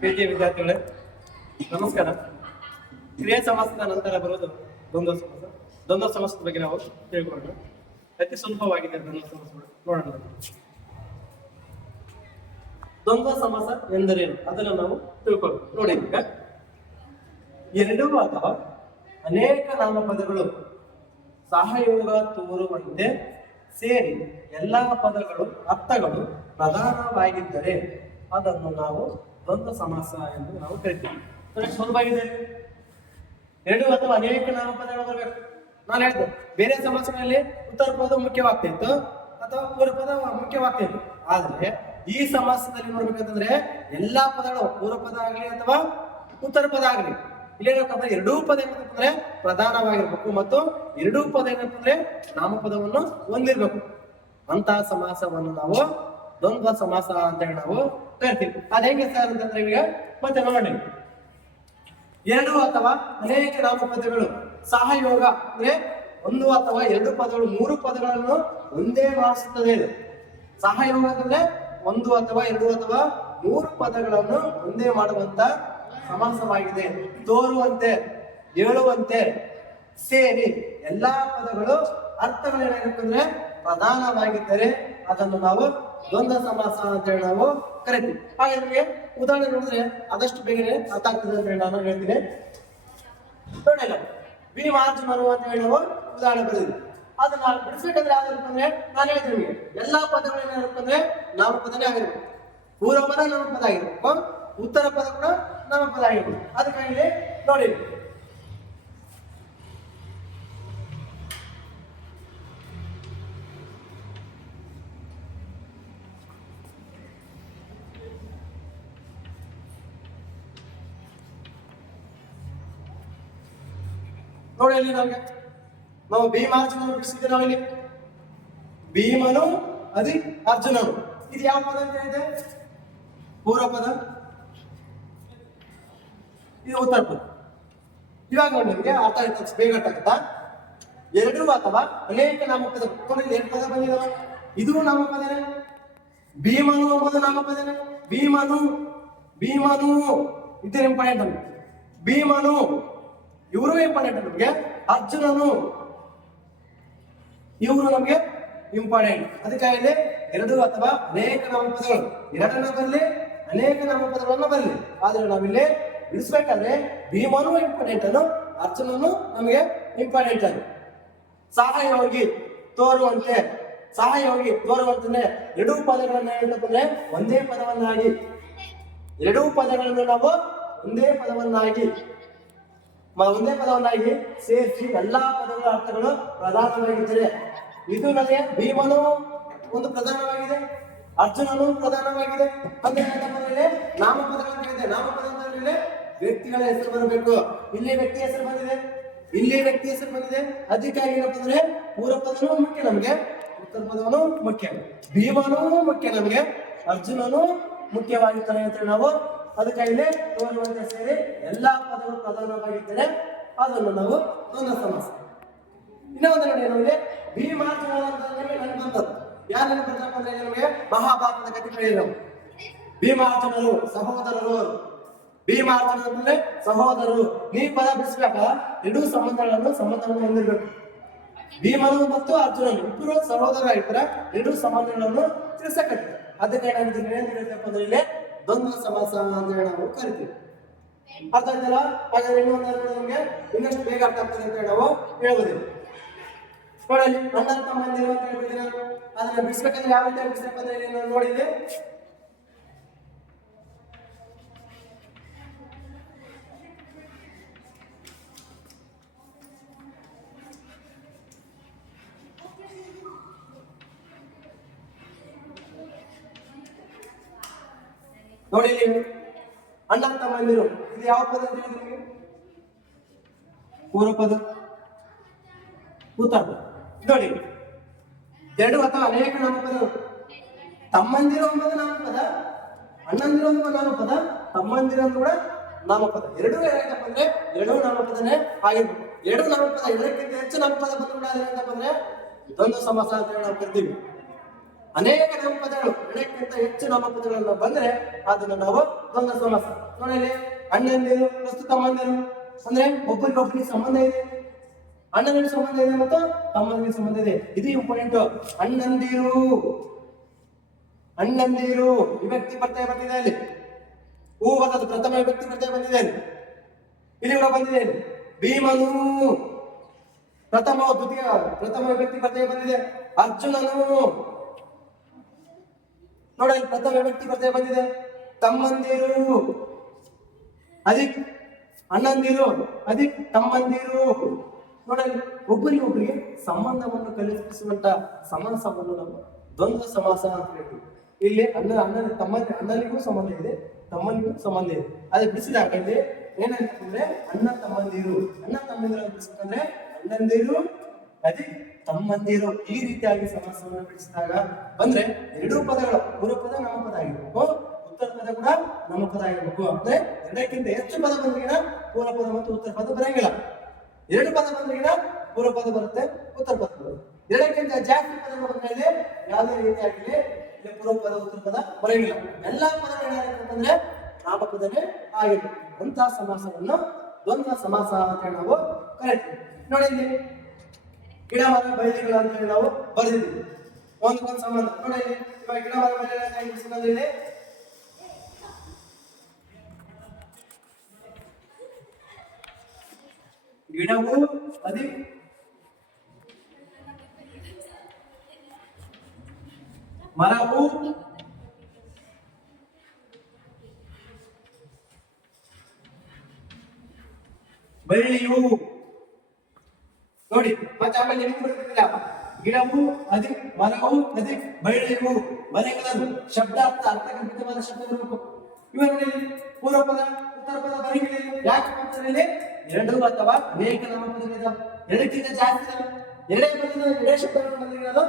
ಪ್ರೀತಿಯ ವಿದ್ಯಾರ್ಥಿಗಳೇ, ನಮಸ್ಕಾರ. ಕ್ರಿಯಾ ಸಮಾಸದ ನಂತರ ಬರುವುದು ದ್ವಂದ್ವ ಸಮಾಸ. ದ್ವಂದ್ವ ಸಮಾಸದ ಬಗ್ಗೆ ನಾವು ತಿಳ್ಕೊಳ್ಳೋಣ. ಅತಿ ಸುಲಭವಾಗಿದೆ ದ್ವಂದ್ವ ಸಮಾಸಗಳು. ನೋಡೋಣ. ದ್ವಂದ್ವ ಸಮಾಸ ಎಂದರೇನು ಅದನ್ನು ನಾವು ತಿಳ್ಕೊಳ್ಳೋಣ. ನೋಡಿ, ಈಗ ಎರಡು ಅಥವಾ ಅನೇಕ ನಾಮಪದಗಳು ಸಹಯೋಗ ತೋರುವಂತೆ ಸೇರಿ ಎಲ್ಲಾ ಪದಗಳು ಅರ್ಥಗಳು ಪ್ರಧಾನವಾಗಿದ್ದರೆ ಅದನ್ನು ನಾವು ದ್ವಂದ್ವ ಸಮಾಸ ಎಂದು ನಾವು ಕರಿತೀವಿ. ಸುಲಭವಾಗಿದೆ. ಎರಡು ಅಥವಾ ಅನೇಕ ನಾಮಪದಗಳು ಬರಬೇಕು. ನಾನು ಹೇಳಿದೆ, ಬೇರೆ ಸಮಾಸಗಳಲ್ಲಿ ಉತ್ತರ ಪದ ಮುಖ್ಯವಾಗ್ತಿತ್ತು ಅಥವಾ ಪೂರ್ವ ಪದ ಮುಖ್ಯವಾಗ್ತಿತ್ತು. ಆದ್ರೆ ಈ ಸಮಾಸದಲ್ಲಿ ನೋಡ್ಬೇಕಂತಂದ್ರೆ ಎಲ್ಲಾ ಪದಗಳು ಪೂರ್ವ ಪದ ಆಗ್ಲಿ ಅಥವಾ ಉತ್ತರ ಪದ ಆಗ್ಲಿ ಇಲ್ಲೇನಂತಂದ್ರೆ ಎರಡೂ ಪದ ಏನಂತಂದ್ರೆ ಪ್ರಧಾನವಾಗಿರ್ಬೇಕು ಮತ್ತು ಎರಡೂ ಪದ ಏನಂತಂದ್ರೆ ನಾಮಪದವನ್ನು ಹೊಂದಿರ್ಬೇಕು. ಅಂತಹ ಸಮಾಸವನ್ನು ನಾವು ದ್ವಂದ್ವ ಸಮಾಸ ಅಂತ ಹೇಳಿ ನಾವು ಕರಿತೀವಿ. ಅದ ಹೆಂಗೆ ಸರ್ ಅಂತಂದ್ರೆ ಈಗ ಮತ್ತೆ ನೋಡಿ, ಎರಡು ಅಥವಾ ಅನೇಕ ನಾಮಪದಗಳು ಸಹಯೋಗ ಅಂದ್ರೆ ಒಂದು ಅಥವಾ ಎರಡು ಪದಗಳು ಮೂರು ಪದಗಳನ್ನು ಒಂದೇ ಮಾಡಿಸುತ್ತದೆ. ಇದು ಸಹಯೋಗ ಅಂದ್ರೆ ಒಂದು ಅಥವಾ ಎರಡು ಅಥವಾ ಮೂರು ಪದಗಳನ್ನು ಒಂದೇ ಮಾಡುವಂತ ಸಮಾಸವಾಗಿದೆ. ತೋರುವಂತೆ, ಹೇಳುವಂತೆ ಸೇರಿ ಎಲ್ಲಾ ಪದಗಳು ಅರ್ಥಗಳೇನಾಗುತ್ತಂದ್ರೆ ಪ್ರಧಾನವಾಗಿದ್ದರೆ ಅದನ್ನು ನಾವು ದ್ವಂದ್ವ ಸಮಾಸ ಅಂತ ಹೇಳಿ ನಾವು ಕರಿತೀವಿ. ಹಾಗೆ ನಿಮಗೆ ಉದಾಹರಣೆ ನೋಡಿದ್ರೆ ಆದಷ್ಟು ಬೇಗನೆ ಅರ್ಥ ಆಗ್ತದೆ ಅಂತ ಹೇಳಿ ನಾನು ಹೇಳ್ತೀನಿ. ನೋಡಿಲ್ಲ, ಭೀಮಾರ್ಜುನರು ಅಂತ ಹೇಳಿ ನಾವು ಉದಾಹರಣೆ ಬರೆದಿದ್ವಿ. ಅದನ್ನ ಬಿಡಿಸ್ಬೇಕಂದ್ರೆ ಯಾವ್ದಿರುತ್ತಂದ್ರೆ ನಾನು ಹೇಳ್ತೀನಿ ನಿಮಗೆ, ಎಲ್ಲಾ ಪದಗಳು ಏನಾಗಿರುತ್ತಂದ್ರೆ ನಾಮಪದನೇ ಆಗಿರ್ಬೇಕು. ಪೂರ್ವ ಪದ ನಾಮಪದ ಆಗಿರ್ಬೇಕು, ಉತ್ತರ ಪದ ಕೂಡ ನಾಮಪದ ಆಗಿರ್ಬೇಕು. ಅದಕ್ಕಾಗಿ ನೋಡಿ, ನೋಡಿ ಅಲ್ಲಿ ನಮ್ಗೆ ನಾವು ಭೀಮಾರ್ಜುನರು ಬಿಡಿಸಿದ್ದೆ. ನಾವಿಲ್ಲಿ ಭೀಮನು ಅದಿ ಅರ್ಜುನನು, ಇದು ಯಾವ ಪದ ಅಂತ ಹೇಳಿದೆ? ಪೂರ್ವ ಪದ, ಇದು ಉತ್ತರ ಪದ. ಇವಾಗ ನೋಡಿ ನಿಮ್ಗೆ ಅರ್ಥ ಆಯ್ತು, ಬೇಗ ಅರ್ಥ ಆಗುತ್ತಾ? ಎರಡು ಅಥವಾ ಅನೇಕ ನಾಮಪದ ನೋಡಿ, ಎರಡು ಪದ ಬಂದಿದಾವ. ಇದು ನಾಮಪದನೇ. ಭೀಮನು ಎಂಬುದು ನಾಮಪದನೇ. ಭೀಮನು ಭೀಮನು ಇದು ಇಂಪಾರ್ಟೆಂಟ್ ನಮ್ಗೆ. ಭೀಮನು ಇವರು ಇಂಪಾರ್ಟೆಂಟ್ ನಮ್ಗೆ. ಅರ್ಜುನನು ಇವರು ನಮ್ಗೆ ಇಂಪಾರ್ಟೆಂಟ್. ಅದಕ್ಕಾಗಿ ಎರಡು ಅಥವಾ ಅನೇಕ ನಾಮಪದಗಳು ಎರಡನ್ನ ಬರಲಿ, ಅನೇಕ ನಾಮಪದಗಳನ್ನ ಬರಲಿ, ಆದ್ರೆ ನಾವಿಲ್ಲಿ ಬಿಡಿಸ್ಬೇಕಾದ್ರೆ ಭೀಮನು ಇಂಪಾರ್ಟೆಂಟ್ ಅನ್ನು, ಅರ್ಜುನನು ನಮಗೆ ಇಂಪಾರ್ಟೆಂಟ್ ಅನ್ನು. ಸಹಯೋಗಿ, ತೋರುವಂತೆ. ಸಹಯೋಗಿ, ತೋರುವಂತೆ ಎರಡೂ ಪದಗಳನ್ನ ಹೇಳ್ತಂದ್ರೆ ಒಂದೇ ಪದವನ್ನಾಗಿ, ಎರಡೂ ಪದಗಳನ್ನು ನಾವು ಒಂದೇ ಪದವನ್ನಾಗಿ ಸೇರಿಸಿ ಎಲ್ಲಾ ಪದಗಳ ಅರ್ಥಗಳು ಪ್ರಧಾನವಾಗಿದ್ದರೆ ಇದು ನನಗೆ ಭೀಮನು ಒಂದು ಪ್ರಧಾನವಾಗಿದೆ, ಅರ್ಜುನನು ಪ್ರಧಾನವಾಗಿದೆ. ಅಂದ್ರೆ ನಾಮಪದಗಳಿದೆ. ನಾಮಪದ ಅಂದ್ರೆ ವ್ಯಕ್ತಿಗಳ ಹೆಸರು ಬರಬೇಕು. ಇಲ್ಲಿ ವ್ಯಕ್ತಿ ಹೆಸರು ಬಂದಿದೆ, ಇಲ್ಲಿ ವ್ಯಕ್ತಿ ಹೆಸರು ಬಂದಿದೆ. ಅದಕ್ಕಾಗಿ ಏನಪ್ಪ ಅಂದ್ರೆ ಪೂರ್ವ ಪದನೂ ಮುಖ್ಯ ನಮ್ಗೆ, ಉತ್ತರ ಪದವೂ ಮುಖ್ಯ. ಭೀಮನೂ ಮುಖ್ಯ ನಮ್ಗೆ, ಅರ್ಜುನನು ಮುಖ್ಯವಾಗಿರ್ತಾನೆ ಅಂತ ನಾವು ಅದಕ್ಕಾಗಿ ತೋರುವಂತೆ ಸೇರಿ ಎಲ್ಲಾ ಪದಗಳು ಪ್ರಧಾನವಾಗಿದ್ದರೆ ಅದನ್ನು ನಾವು ದ್ವಂದ್ವ ಸಮಾಸ. ಇನ್ನೊಂದು ನೋಡಿ, ನಮಗೆ ಭೀಮಾರ್ಜುನ ಅಂತ ನನಗೆ ಬಂದದ್ದು ಯಾರು ನೆನಪಿರ್ತಪ್ಪ ಅಂದ್ರೆ ನಮಗೆ ಮಹಾಭಾರತದ ಕಥೆ ಹೇಳಿದ್ರು. ಭೀಮಾರ್ಜುನರು ಸಹೋದರರು. ಭೀಮಾರ್ಜುನ ಅಂದ್ರೆ ಸಹೋದರರು. ನೀ ಪದ ಬಿಡಿಸ್ಬೇಕ, ಎರಡೂ ಸಂಬಂಧವನ್ನು ಹೊಂದಿರ್ಬೇಕು. ಭೀಮನು ಮತ್ತು ಅರ್ಜುನನು ಇಬ್ಬರು ಸಹೋದರರಾಗಿರ್ತಾರೆ, ಎರಡೂ ಸಂಬಂಧಗಳನ್ನು ತಿಳಿಸಕತ್ತೆ. ಅದಕ್ಕೆ ನಾನು ಏನ್ ಹೇಳ್ತಪ್ಪ ಅಂದ್ರೆ ಇಲ್ಲಿ ದ್ವಂದ್ವ ಸಮಾಸ ಅಂತ ಹೇಳಿ ನಾವು ಕರಿತೀವಿ. ಅರ್ಥ ಆಯ್ತಲ್ಲ? ಹಾಗಾದ್ರೆ ನಮ್ಗೆ ಇನ್ನಷ್ಟು ಬೇಗ ಅರ್ಥ ಆಗ್ತದೆ ಅಂತ ಹೇಳಿ ನಾವು ಹೇಳ್ಬೋದು. ನೋಡಲ್ಲಿ ಅಣ್ಣ ತಮ್ಮಂದಿರು ಅಂತ ಹೇಳ್ಬಿಟ್ಟಿದೆ. ನಾನು ಅದನ್ನ ಬಿಡಿಸ್ಬೇಕಂದ್ರೆ ಯಾವ ರೀತಿ ಬಿಡಿಸ್ಬೇಕು ಅಂದ್ರೆ ನಾನು ನೋಡಿದೆ. ನೋಡಿ, ಇಲ್ಲಿ ಅಣ್ಣ ತಮ್ಮಂದಿರು ಇದು ಯಾವ ಪದ ಅಂತ ಹೇಳಿದ್ರೆ ನಿಮಗೆ? ಪೂರ್ವ ಪದ, ಉತ್ತರ ಪದ. ನೋಡಿ, ಎರಡು ಅಥವಾ ಅನೇಕ ನಾಮಪದಗಳು. ತಮ್ಮಂದಿರು ಎಂಬುದು ನಾಮಪದ, ಅಣ್ಣಂದಿರು ಎಂಬುದು ನಾಮಪದ, ತಮ್ಮಂದಿರು ಅಂತ ಕೂಡ ನಾಮಪದ. ಎರಡೂ ಏನಾಯ್ತಪ್ಪ ಅಂದ್ರೆ ಎರಡೂ ನಾಮಪದನೇ ಆಗಿರ್ಬೇಕು. ಎರಡು ನಾಮಪದ, ಎರಡಕ್ಕಿಂತ ಹೆಚ್ಚು ನಾಮಪದ ಬಂದು ಕೂಡ ಏನಂತಪ್ಪ ಅಂದ್ರೆ ದ್ವಂದ್ವ ಸಮಾಸ ಅಂತ ಹೇಳಿ ನಾವು ಕರಿತೀವಿ. ಅನೇಕ ನಾಮಪದಗಳು ಎರಡಕ್ಕಿಂತ ಹೆಚ್ಚು ನಾಮಪದಗಳನ್ನು ಬಂದ್ರೆ ಅದನ್ನು ನಾವು ದ್ವಂದ್ವ ಸಮಾಸ. ನೋಡಿ, ಅಣ್ಣಂದಿರು ಪ್ರಸ್ತುತ ತಮ್ಮಂದಿರು ಅಂದ್ರೆ ಒಬ್ಬರಿಗೊಬ್ಬರಿಗೆ ಸಂಬಂಧ ಇದೆ, ಅಣ್ಣನಿಗೆ ಸಂಬಂಧ ಇದೆ ಮತ್ತು ತಮ್ಮನಿಗೆ ಸಂಬಂಧ ಇದೆ. ಇದು ಇಂಪಾರ್ಟೆಂಟ್. ಅಣ್ಣಂದಿರು, ಅಣ್ಣಂದಿರು ವಿಭಕ್ತಿ ಪ್ರತ್ಯಯ ಬಂದಿದೆ ಅಲ್ಲಿ. ಹೂ ಬರ್ತದೆ, ಪ್ರಥಮ ವಿಭಕ್ತಿ ಪ್ರತ್ಯಯ ಬಂದಿದೆ ಅಲ್ಲಿ. ಇಲ್ಲಿ ಕೂಡ ಬಂದಿದೆ. ಭೀಮನು ಪ್ರಥಮ ದ್ವಿತೀಯ ಪ್ರಥಮ ವಿಭಕ್ತಿ ಪ್ರತ್ಯಯ ಬಂದಿದೆ. ಅರ್ಜುನನು ನೋಡಿ ಪ್ರಥಮ ವಿಭಕ್ತಿ ಪ್ರತ್ಯಯ ಬಂದಿದೆ. ತಮ್ಮಂದಿರು ಅಧಿಕ್ ಅಣ್ಣಂದಿರು ಅಧಿಕ್ ತಮ್ಮಂದಿರು. ನೋಡಿ, ಒಬ್ಬರಿಗೊಬ್ಬರಿಗೆ ಸಂಬಂಧವನ್ನು ಕಲ್ಪಿಸುವಂತ ಸಮಾಸವನ್ನು ನಾವು ದ್ವಂದ್ವ ಸಮಾಸ ಅಂತ ಹೇಳ್ತೀವಿ. ಇಲ್ಲಿ ಅಣ್ಣನಿಗೂ ಸಂಬಂಧ ಇದೆ, ತಮ್ಮನಿಗೂ ಸಂಬಂಧ ಇದೆ. ಅದೇ ಬಿಡಿಸಿದಾಗ ಇಲ್ಲಿ ಏನಂತಂದ್ರೆ ಅಣ್ಣ ತಮ್ಮಂದಿರು ಬಿಡಿಸ್ಬೇಕಂದ್ರೆ ಅಣ್ಣಂದಿರು ಅದೇ ತಮ್ಮಂದಿರು ಈ ರೀತಿಯಾಗಿ ಸಮಾಸವನ್ನು ಬಿಡಿಸಿದಾಗ ಬಂದ್ರೆ ಎರಡೂ ಪದಗಳು ಪೂರ್ವ ಪದ ನಾಮಪದ ಆಗಿರ್ಬೇಕು, ಉತ್ತರ ಪದ ಕೂಡ ನಾಮಪದ ಆಗಿರ್ಬೇಕು. ಅಂದ್ರೆ ಎರಡಕ್ಕಿಂತ ಹೆಚ್ಚು ಪದ ಬಂದ್ರಿಗಿನ ಪೂರ್ವ ಪದ ಮತ್ತು ಉತ್ತರ ಪದ ಬರಂಗಿಲ್ಲ. ಎರಡು ಪದ ಬಂದ್ರಿಗಿನ ಪೂರ್ವ ಪದ ಬರುತ್ತೆ, ಉತ್ತರ ಪದ ಬರುತ್ತೆ. ಎರಡಕ್ಕಿಂತ ಜಾಸ್ತಿ ಪದಗಳು ಬಂದ್ರೆ ಯಾವುದೇ ರೀತಿಯಾಗಿ ಇಲ್ಲಿ ಪೂರ್ವ ಪದ ಉತ್ತರ ಪದ ಬರಂಗಿಲ್ಲ. ಎಲ್ಲಾ ಪದಗಳು ಏನಾಗಿರ್ತಂದ್ರೆ ನಾಮಪದನೇ ಆಗಿರ್ಬೇಕು. ಅಂತಹ ಸಮಾಸವನ್ನು ದ್ವಂದ್ವ ಸಮಾಸ ಅಂತ ಹೇಳಿ ನಾವು ಕರಿತೀವಿ. ನೋಡಿ, ಇಲ್ಲಿ ಗಿಡ ಮರ ಬಳ್ಳಿಗಳು ಅಂತ ಹೇಳಿ ನಾವು ಬರೆದಿದ್ದೀವಿ. ಒಂದಕ್ಕೊಂದು ಸಂಬಂಧ. ನೋಡಿ, ಇವಾಗ ಗಿಡ ಮರ ಬಳ್ಳಿಗಳ ಸಂಬಂಧ ಇದೆ. ಗಿಡವು ಅದಿ ಮರವು ಬಳ್ಳಿಯು. ನೋಡಿ, ಮತ್ತೆ ಆಮೇಲೆ ನಿಮ್ಗೆ ಬರ್ತಿಲ್ಲ. ಗಿಡವು ಅಧಿಕ್ ಮರವು ಅಧಿಕ್ ಬಳ್ಳಿಯು. ಮನೆಗಳನ್ನು ಶಬ್ದಾರ್ಥ ಅರ್ಥಗರ್ಭಿತವಾದ ಶಬ್ದ ಬರಬೇಕು. ಇವಾಗ ನೋಡಿ, ಪೂರ್ವ ಪದ ಉತ್ತರ ಪದ ಬರಂಗಿಲ್ಲ. ಯಾಕಪ್ಪ ಅಂತಂದ್ರೆ ಎರಡು ಅಥವಾ ಅನೇಕ ನಾಮಪದಗಳಿದಾವೆ, ಎರಡಕ್ಕಿಂತ ಜಾಸ್ತಿ ಇದಾವೆ. ಎರಡೇ ಶಬ್ದಗಳು ಬಂದಿರೋದು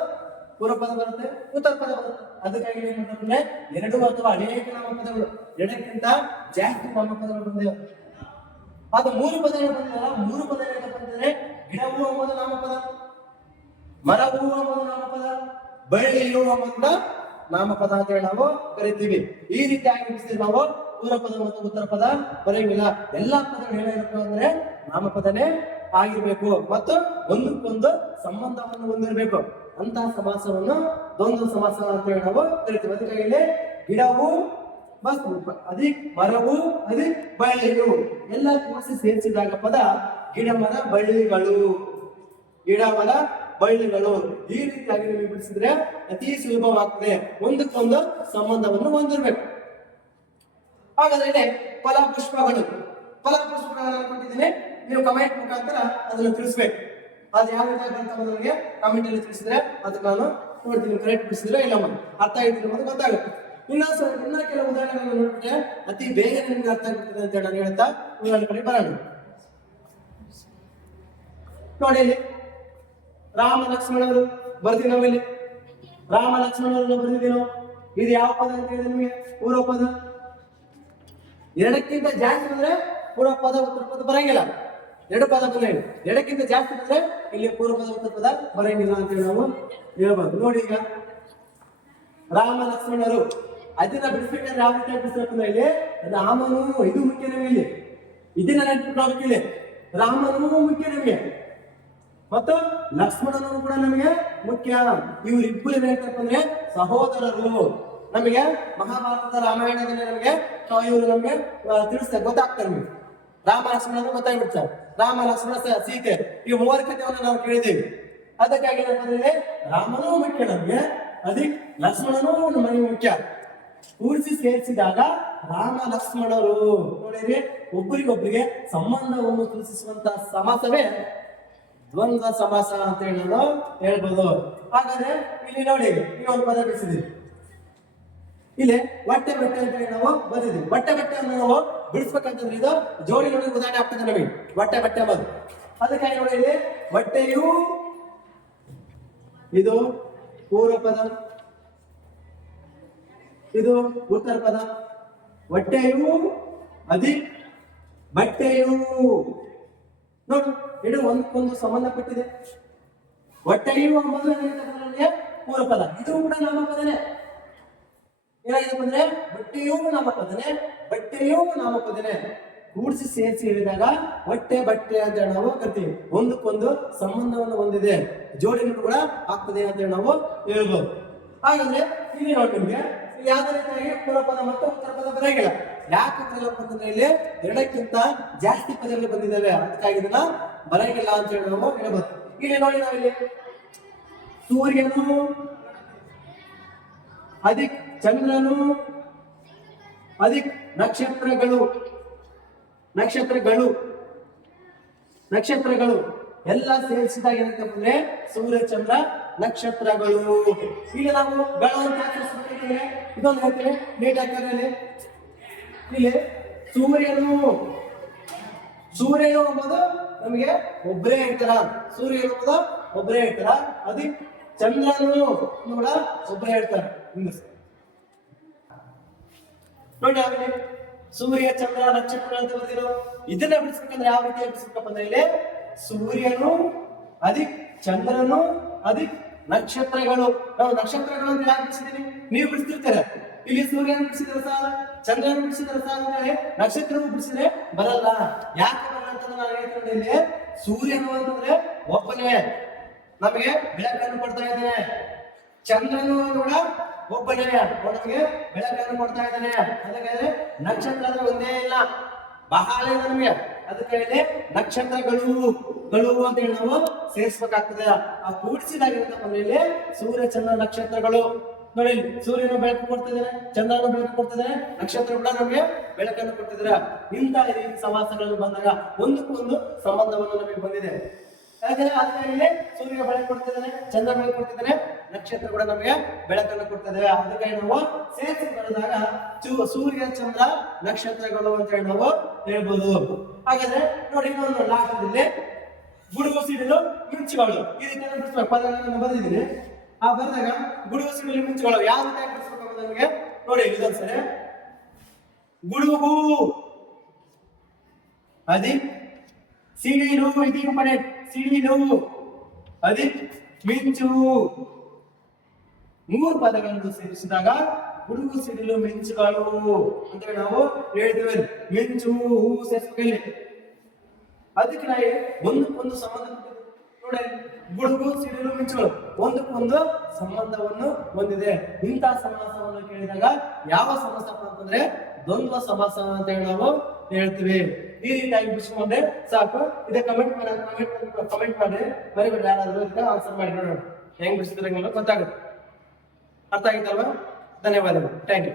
ಪೂರ್ವ ಪದ ಬರುತ್ತೆ, ಉತ್ತರ ಪದ ಬರುತ್ತೆ. ಅದಕ್ಕಾಗಿ ಏನ್ ಮಾಡ್ತಾರೆ, ಎರಡು ಅಥವಾ ಅನೇಕ ನಾಮಪದಗಳು, ಎರಡಕ್ಕಿಂತ ಜಾಸ್ತಿ ನಾಮಪದಗಳು ಬಂದಿವೆ. ಅದು ಮೂರು ಪದಗಳು ಬಂದಿಲ್ಲ. ಮೂರು ಪದಗಳು ಬಂದರೆ ಗಿಡವು ಎಂಬುದು ನಾಮಪದ, ಮರವು ಎಂಬುದು ನಾಮಪದ, ಬಳ್ಳಿಯು ಎಂಬುದನ್ನ ನಾಮಪದ ಅಂತ ಹೇಳಿ ನಾವು ಕರಿತೀವಿ. ಈ ರೀತಿಯಾಗಿ ನಾವು ಪೂರ್ವ ಪದ ಮತ್ತು ಉತ್ತರ ಪದ ಬರೆಯಂಗಿಲ್ಲ. ಎಲ್ಲಾ ಪದಗಳು ಏನಾಗಿರುತ್ತೆ ಅಂದ್ರೆ ನಾಮಪದನೇ ಆಗಿರ್ಬೇಕು ಮತ್ತು ಒಂದಕ್ಕೊಂದು ಸಂಬಂಧವನ್ನು ಹೊಂದಿರಬೇಕು. ಅಂತಹ ಸಮಾಸವನ್ನು ದ್ವಂದ್ವ ಸಮಾಸ ಅಂತ ಹೇಳಿ ನಾವು ಕರಿತೀವಿ. ಅದಕ್ಕಾಗಿ ಗಿಡವು ಅಧಿಕ್ ಮರವು ಅಧಿಕ್ ಬಳ್ಳಿಯು ಎಲ್ಲ ಕೂಡಿಸಿ ಸೇರಿಸಿದಾಗ ಪದ ಗಿಡ ಮರ ಬಳ್ಳಿಗಳು. ಗಿಡ ಮರ ಬಳ್ಳಿಗಳು ಈ ರೀತಿಯಾಗಿ ನೀವು ಬಿಡಿಸಿದ್ರೆ ಅತಿ ಸುಲಭವಾಗ್ತದೆ. ಒಂದಕ್ಕೊಂದು ಸಂಬಂಧವನ್ನು ಹೊಂದಿರಬೇಕು. ಹಾಗಾದ್ರೆ ಫಲಪುಷ್ಪಗಳು ಫಲಪುಷ್ಪಗಳನ್ನು ಕೊಟ್ಟಿದ್ದೇನೆ, ನೀವು ಕಮೆಂಟ್ ಮುಖಾಂತರ ಅದನ್ನು ತಿಳಿಸ್ಬೇಕು. ಅದು ಯಾವ ರೀತಿ ನಮಗೆ ಕಮೆಂಟ್ ಅಲ್ಲಿ ತಿಳಿಸಿದ್ರೆ ಅದಕ್ಕೆ ನಾನು ನೋಡ್ತೀನಿ, ಕರೆಕ್ಟ್ ಬಿಡಿಸಿದ್ರೆ ಇಲ್ಲ ಅರ್ಥ ಆಗಿದ್ರೆ ಅಂತ ಗೊತ್ತಾಗುತ್ತೆ. ಇನ್ನ ಕೆಲವು ಉದಾಹರಣೆಗಳನ್ನು ನೋಡ್ಬಿಟ್ರೆ ಅತಿ ಬೇಗ ನಿಮ್ಗೆ ಅರ್ಥ ಆಗ್ತದೆ ಅಂತ ನಾನು ಹೇಳ್ತಾ ಉದಾಹರಣೆ ಕಡೆ ಬರೋಣ. ನೋಡಿ, ಇಲ್ಲಿ ರಾಮ ಲಕ್ಷ್ಮಣರು ಬರ್ತೀವಿ ನಾವಿಲ್ಲಿ. ರಾಮ ಲಕ್ಷ್ಮಣರನ್ನು ಬರೆದಿದ್ದೀನೋ ಇದು ಯಾವ ಪದ ಅಂತ ಹೇಳಿದ್ರೆ ನಿಮಗೆ ಪೂರ್ವ ಪದ. ಎರಡಕ್ಕಿಂತ ಜಾಸ್ತಿ ಬಂದ್ರೆ ಪೂರ್ವ ಪದ ಉತ್ತರ ಪದ ಬರಂಗಿಲ್ಲ. ಎರಡು ಪದ ಬಂದ್ರೆ ಎರಡಕ್ಕಿಂತ ಜಾಸ್ತಿ ಬಂದ್ರೆ ಇಲ್ಲಿ ಪೂರ್ವ ಪದ ಉತ್ತರ ಪದ ಬರಂಗಿಲ್ಲ ಅಂತ ಹೇಳಿ ನಾವು ಹೇಳ್ಬೋದು. ನೋಡಿ, ಈಗ ರಾಮ ಲಕ್ಷ್ಮಣರು ಅದನ್ನ ಬಿಡಿಸ್ಬೇಕಾದ್ರೆ ಯಾವ ರೀತಿ ಬಿಡಿಸ್ಬೇಕಂದ್ರೆ ಇಲ್ಲಿ ರಾಮನು ಇದು ಮುಖ್ಯ ನಮಗೆ. ಇಲ್ಲಿ ಇದನ್ನ ನೆನಪಿಟ್ಕೋಬೇಕು. ಇಲ್ಲಿ ರಾಮನು ಮುಖ್ಯ ನಮಗೆ ಮತ್ತು ಲಕ್ಷ್ಮಣನು ಕೂಡ ನಮಗೆ ಮುಖ್ಯ. ಇವರಿಬ್ಬರು ಏನಂತಪ್ಪ ಅಂದ್ರೆ ಸಹೋದರರು. ನಮಗೆ ಮಹಾಭಾರತದ ರಾಮಾಯಣದಲ್ಲಿ ನಮಗೆ ಇವರು ನಮಗೆ ತಿಳಿಸ್ತಾರೆ, ಗೊತ್ತಾಗ್ತಾರೆ. ನಮಗೆ ರಾಮ ಲಕ್ಷ್ಮಣರು ಗೊತ್ತಾಗ್ಬಿಡ್ತಾರೆ. ರಾಮ ಲಕ್ಷ್ಮಣ ಸೀತೆ ಈ ಮೂವರ ಕಥೆಯನ್ನು ನಾವು ಕೇಳಿದ್ದೇವೆ. ಅದಕ್ಕಾಗಿ ಏನಂದ್ರೆ ರಾಮನೂ ಮುಖ್ಯ ನಮಗೆ, ಅಧಿಕ್ ಲಕ್ಷ್ಮಣನೂ ನಮಗೆ ಮುಖ್ಯ. ಕೂಡಿಸಿ ಸೇರಿಸಿದಾಗ ರಾಮ ಲಕ್ಷ್ಮಣರು ನೋಡಿದ್ರೆ ಒಬ್ಬರಿಗೊಬ್ಬರಿಗೆ ಸಂಬಂಧವನ್ನು ಸೂಚಿಸುವಂತ ಸಮಾಸವೇ ದ್ವಂದ್ವ ಸಮಾಸ ಅಂತ ಹೇಳಿ ನಾವು ಹೇಳ್ಬೋದು. ಹಾಗಾದ್ರೆ ಇಲ್ಲಿ ನೋಡಿ, ಈ ಒಂದು ಪದ ಬಿಡಿಸಿದ್ವಿ. ಇಲ್ಲಿ ಹೊಟ್ಟೆ ಬಟ್ಟೆ ಅಂತ ಹೇಳಿ ನಾವು ಬಂದಿದ್ವಿ. ಹೊಟ್ಟೆ ಬಟ್ಟೆಯನ್ನು ನಾವು ಬಿಡಿಸ್ಬೇಕಂತಂದ್ರೆ ಇದು ಜೋಡಿ ನೋಡಿ ಉದಾಹರಣೆ ಆಗ್ತದೆ ನಮಗೆ ಹೊಟ್ಟೆ ಬಟ್ಟೆ ಬಂದು. ಅದಕ್ಕಾಗಿ ನೋಡಿ, ಇಲ್ಲಿ ಹೊಟ್ಟೆಯು ಇದು ಪೂರ್ವ ಪದ, ಇದು ಉತ್ತರ ಪದ. ಹೊಟ್ಟೆಯು ಅಧಿಕ್ ಬಟ್ಟೆಯು ನೋಡಿ, ಇದು ಒಂದಕ್ಕೊಂದು ಸಂಬಂಧಪಟ್ಟಿದೆ. ಹೊಟ್ಟೆಯು ಎಂಬುದು ಪೂರ್ವಪದ, ಇದು ಕೂಡ ನಾಮಪದನೇ. ಏನಾಗಿದೆ ಅಂದ್ರೆ ಬಟ್ಟೆಯೂ ನಾಮಪದನೇ, ಬಟ್ಟೆಯೂ ನಾಮಪದನೇ. ಕೂಡಿಸಿ ಸೇರಿಸಿ ಹೇಳಿದಾಗ ಹೊಟ್ಟೆ ಬಟ್ಟೆ ಅಂತ ಹೇಳಿ ನಾವು ಕರಿತೀವಿ. ಒಂದಕ್ಕೊಂದು ಸಂಬಂಧವನ್ನು ಹೊಂದಿದೆ, ಜೋಡಿನೂ ಕೂಡ ಆಗ್ತದೆ ಅಂತ ಹೇಳಿ ನಾವು ಹೇಳ್ಬೋದು. ಹಾಗಾದ್ರೆ ಇಲ್ಲಿ ನೋಡಿ, ನಿಮ್ಗೆ ಯಾವುದೇ ರೀತಿಯಾಗಿ ಪೂರ್ವಪದ ಮತ್ತು ಉತ್ತರ ಪದ ಬರೆಯಂಗಿಲ್ಲ. ಯಾಕೆ ಬರಲ್ಲಪ್ಪ ಅಂತಂದ್ರೆ ಇಲ್ಲಿ ಎರಡಕ್ಕಿಂತ ಜಾಸ್ತಿ ಪದಗಳು ಬಂದಿದ್ದಾವೆ, ಅದಕ್ಕಾಗಿ ಇದನ್ನ ಬರೆಯಂಗಿಲ್ಲ ಅಂತ ಹೇಳಿ ನಾವು ಹೇಳ್ಬೋದು. ಇಲ್ಲಿ ನೋಡಿ, ನಾವಿಲ್ಲಿ ಸೂರ್ಯನು, ಅಧಿಕ್ ಚಂದ್ರನು, ಅಧಿಕ್ ನಕ್ಷತ್ರಗಳು, ನಕ್ಷತ್ರಗಳು ನಕ್ಷತ್ರಗಳು ಎಲ್ಲ ಸೇರಿಸಿದಾಗ ಏನಂತಪ್ಪ ಅಂದ್ರೆ ಸೂರ್ಯ ಚಂದ್ರ ನಕ್ಷತ್ರಗಳು. ಈಗ ನಾವು ಗಳ ಅಂತ ಇದೊಂದು ಹೇಳ್ತೇವೆ ನೀಟ್ ಹಾಕಿದ್ರೆ ಇಲ್ಲಿ ಸೂರ್ಯನು, ಸೂರ್ಯನು ಎಂಬುದು ನಮಗೆ ಒಬ್ಬರೇ ಹೇಳ್ತಾರ, ಸೂರ್ಯ ಎಂಬುದು ಒಬ್ಬರೇ ಹೇಳ್ತಾರ. ಅಧಿಕ್ ಚಂದ್ರನು ಕೂಡ ಒಬ್ಬರೇ ಹೇಳ್ತಾರ. ನೋಡಿ ಆಮೇಲೆ ಸೂರ್ಯ ಚಂದ್ರ ನಕ್ಷತ್ರ ಅಂತ ಬರ್ದಿರೋ, ಇದನ್ನ ಬಿಡಿಸ್ಬೇಕಂದ್ರೆ ಯಾವ ರೀತಿ ಬಿಡಿಸ್ಬೇಕಪ್ಪ ಅಂದ್ರೆ ಇಲ್ಲಿ ಸೂರ್ಯನು, ಅಧಿಕ್ ಚಂದ್ರನು, ಅಧಿಕ್ ನಕ್ಷತ್ರಗಳು. ನಾವು ನಕ್ಷತ್ರಗಳು ಅಂತ ಯಾಕೆ ಬಿಡಿಸಿದೀನಿ, ನೀವು ಬಿಡಿಸ್ತಿರ್ತಾರೆ. ಇಲ್ಲಿ ಸೂರ್ಯನ ಬಿಡಿಸಿದ್ರೆ ಸಾಲ, ಚಂದ್ರನ ಬಿಡಿಸಿದ್ರೆ ಸಾಲ ಅಂತ ಹೇಳಿ ನಕ್ಷತ್ರವು ಬಿಡಿಸಿದ್ರೆ ಬರಲ್ಲ. ಯಾಕೆ ಬರಲ್ಲ ಅಂತ ನಾನು ಹೇಳ್ತೀನಿ. ಇಲ್ಲಿ ಸೂರ್ಯನು ಅಂತಂದ್ರೆ ಒಬ್ಬನೇ ನಮಗೆ ಬೆಳಕನ್ನು ಕೊಡ್ತಾ ಇದ್ದಾನೆ, ಚಂದ್ರನು ಕೂಡ ಒಬ್ಬನೇ ನಮಗೆ ಬೆಳಕನ್ನು ಕೊಡ್ತಾ ಇದ್ದಾನೆ. ಅದಕ್ಕೆ ನಕ್ಷತ್ರ ಅಂದ್ರೆ ಒಂದೇ ಇಲ್ಲ, ಬಹಳ ಇದೆ ನಮಗೆ. ಅದಕ್ಕೆ ನಕ್ಷತ್ರಗಳು ಅಂತ ಹೇಳಿ ನಾವು ಸೇರಿಸಬೇಕಾಗ್ತದೆ. ಆ ಕೂಡಿಸಿದಾಗಿರ್ತಪ್ಪ ಇಲ್ಲಿ ಸೂರ್ಯ ಚಂದ್ರ ನಕ್ಷತ್ರಗಳು. ನೋಡಿ, ಸೂರ್ಯನು ಬೆಳಕು ಕೊಡ್ತಿದ್ದಾನೆ, ಚಂದ್ರನು ಬೆಳಕು ಕೊಡ್ತಿದ್ದಾನೆ, ನಕ್ಷತ್ರ ಕೂಡ ನಮಗೆ ಬೆಳಕನ್ನು ಕೊಡ್ತಿದ್ದಾರೆ. ಇಂಥ ಸಮಾಸಗಳನ್ನು ಬಂದಾಗ ಒಂದಕ್ಕೊಂದು ಸಂಬಂಧವನ್ನು ನಮಗೆ ಬಂದಿದೆ. ಅದಕ್ಕೆ ಸೂರ್ಯ ಬೆಳಕು ಕೊಡ್ತಿದ್ದಾನೆ, ಚಂದ್ರ ಬೆಳಕು ಕೊಡ್ತಿದ್ದಾನೆ, ನಕ್ಷತ್ರ ಕೂಡ ನಮಗೆ ಬೆಳಕನ್ನು ಕೊಡ್ತಿದ್ದೇವೆ. ಅದಕ್ಕೆ ನಾವು ಸೇರಿಸಿ ಬರೆದಾಗ ಸೂರ್ಯ ಚಂದ್ರ ನಕ್ಷತ್ರಗಳು ಅಂತ ಹೇಳಿ ನಾವು ಹೇಳ್ಬೋದು. ಹಾಗಾದ್ರೆ ನೋಡಿ, ಇನ್ನೊಂದು ಲಾಸ್ಟಲ್ಲಿ ಗುಡುಗು ಸಿಡಿಲು ಮಿಂಚುಗಳು ಈ ರೀತಿ ಬಿಡಿಸ್ಬೇಕು. ಪದಗಳನ್ನು ಬರೆದಿದ್ದೀನಿ. ಆ ಬರೆದಾಗ ಗುಡುಗು ಸಿಡಿಲು ಮಿಂಚುಗಳು ಯಾವ ರೀತಿ ಬಿಡಿಸ್ಬೇಕು ನಮಗೆ ನೋಡಿ. ಇದೊಂದ್ಸರಿ ಗುಡುಗು, ಅಧಿಕ್ ಸಿಡಿಲು, ಇದು ಇಂಪಾರ್ಟೆಂಟ್. ಸಿಡಿಲು, ಅಧಿಕ್ ಮಿಂಚು, ಮೂರು ಪದಗಳನ್ನು ಸೇರಿಸಿದಾಗ ಗುಡುಗು ಸಿಡಿಲು ಮಿಂಚುಗಳು ಅಂತ ನಾವು ಹೇಳ್ತೇವೆ. ಮಿಂಚು ಹೂ ಸೇರಿಸಬೇಕು. ಅದಕ್ಕೆ ನಾವು ಒಂದಕ್ಕೊಂದು ಸಂಬಂಧ ನೋಡಿ, ಗುಡುಗು ಸಿಡಿಲು ಮಿಂಚುಗಳು ಒಂದಕ್ಕೊಂದು ಸಂಬಂಧವನ್ನು ಹೊಂದಿದೆ. ಇಂತಹ ಸಮಾಸವನ್ನು ಕೇಳಿದಾಗ ಯಾವ ಸಮಾಸಪ್ಪ ಅಂತಂದ್ರೆ ದ್ವಂದ್ವ ಸಮಾಸ ಅಂತ ಹೇಳಿ ನಾವು ಹೇಳ್ತೀವಿ. ಈ ರೀತಿಯಾಗಿ ಬಿಡಿಸ್ಕೊಂಡ್ರೆ ಸಾಕು. ಇದೇ ಕಮೆಂಟ್ ಮಾಡಿ ಬರೀಬೇಡಿ, ಯಾರಾದ್ರೂ ಇದಕ್ಕೆ ಆನ್ಸರ್ ಮಾಡಿ ನೋಡೋಣ ಹೆಂಗ್ ಬಿಡಿಸಿದ್ರೆ ಗೊತ್ತಾಗುತ್ತೆ. ಅರ್ಥ ಆಗಿತ್ತಲ್ವಾ? ಧನ್ಯವಾದಗಳು. Thank you.